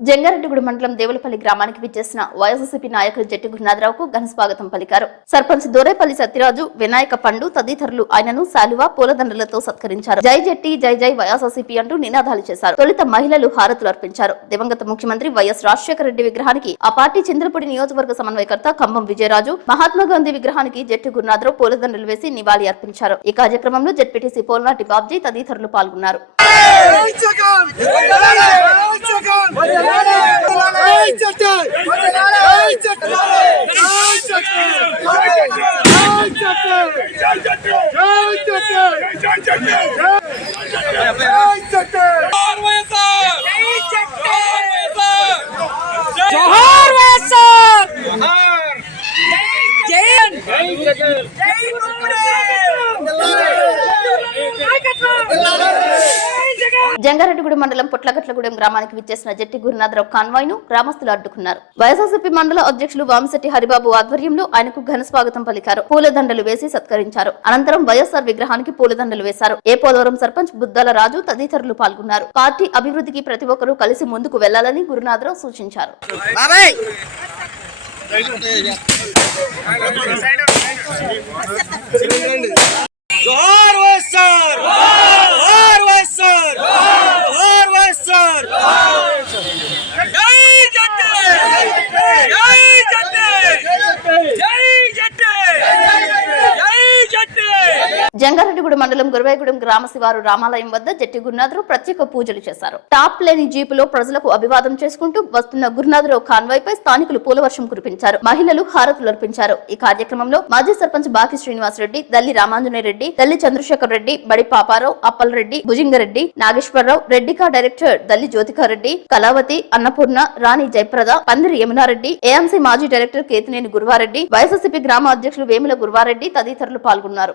జంగారెడ్డిగూడ మండలం దేవులపల్లి గ్రామానికి విచ్చేసిన వైఎస్ఆర్సీపీ నాయకులు జట్టి గురునాథరావుకు ఘన స్వాగతం పలికారు. సర్పంచ్ దోరేపల్లి సత్యరాజు, వినాయక పండు తదితరులు ఆయనను శాలువా పూలదండలతో సత్కరించారు. జై జట్టి, జై జై వైఎస్ఆర్సీపీ అంటూ నినాదాలు చేశారు. తొలుత మహిళలు హారతులు అర్పించారు. దివంగత ముఖ్యమంత్రి వైఎస్ రాజశేఖర రెడ్డి విగ్రహానికి ఆ పార్టీ చంద్రపూడి నియోజకవర్గ సమన్వయకర్త ఖమ్మం విజయరాజు, మహాత్మా గాంధీ విగ్రహానికి జట్టి గురునాథరావు పూలదండలు వేసి నివాళి అర్పించారు. ఈ కార్యక్రమంలో జెడ్పీటీసీ పోల్నాటి బాబ్జీ తదితరులు పాల్గొన్నారు. జంగారెడ్డిగూడ మండలం పొట్లగట్లగూడెం గ్రామానికి విచ్చేసిన జట్టి గురునాథరావు కాన్వాయ్ ను గ్రామస్తులు అడ్డుకున్నారు. వైఎస్ఆర్సీపీ మండల అధ్యక్షులు వామిశెట్టి హరిబాబు ఆధ్వర్యంలో ఆయనకు ఘన స్వాగతం పలికారు. పూలదండలు వేసి సత్కరించారు. అనంతరం వైఎస్ఆర్ విగ్రహానికి పూలదండలు వేశారు. ఏ పోలవరం సర్పంచ్ బుద్దాల రాజు తదితరులు పాల్గొన్నారు. పార్టీ అభివృద్ధికి ప్రతి ఒక్కరూ కలిసి ముందుకు వెళ్లాలని గురునాథరావు సూచించారు. జంగారెడ్డిగూడ మండలం గురవాయగూడెం గ్రామ శివారు రామాలయం వద్ద జట్టి గురునాథరావు ప్రత్యేక పూజలు చేశారు. టాప్ లేని జీపులో ప్రజలకు అభివాదం చేసుకుంటూ వస్తున్న గురునాథరావు కాన్వాయ్ పై స్థానికులు పూలవర్షం కురిపించారు. మహిళలు హారతులు అర్పించారు. ఈ కార్యక్రమంలో మాజీ సర్పంచ్ బాకి శ్రీనివాసరెడ్డి, దల్లి రామాంజనేయ రెడ్డి, దల్లి చంద్రశేఖర్ రెడ్డి, బడి పాపారావు, అప్పలరెడ్డి, భుజింగరెడ్డి, నాగేశ్వరరావు, రెడ్డికా డైరెక్టర్ దల్లి జ్యోతికారెడ్డి, కళావతి, అన్నపూర్ణ, రాణి జయప్రద, పందిరి యమునారెడ్డి, ఏఎంసీ మాజీ డైరెక్టర్ కేతినేని గురువారెడ్డి, వైఎస్ఆర్సీపీ గ్రామ అధ్యక్షులు వేముల గురువారెడ్డి తదితరులు పాల్గొన్నారు.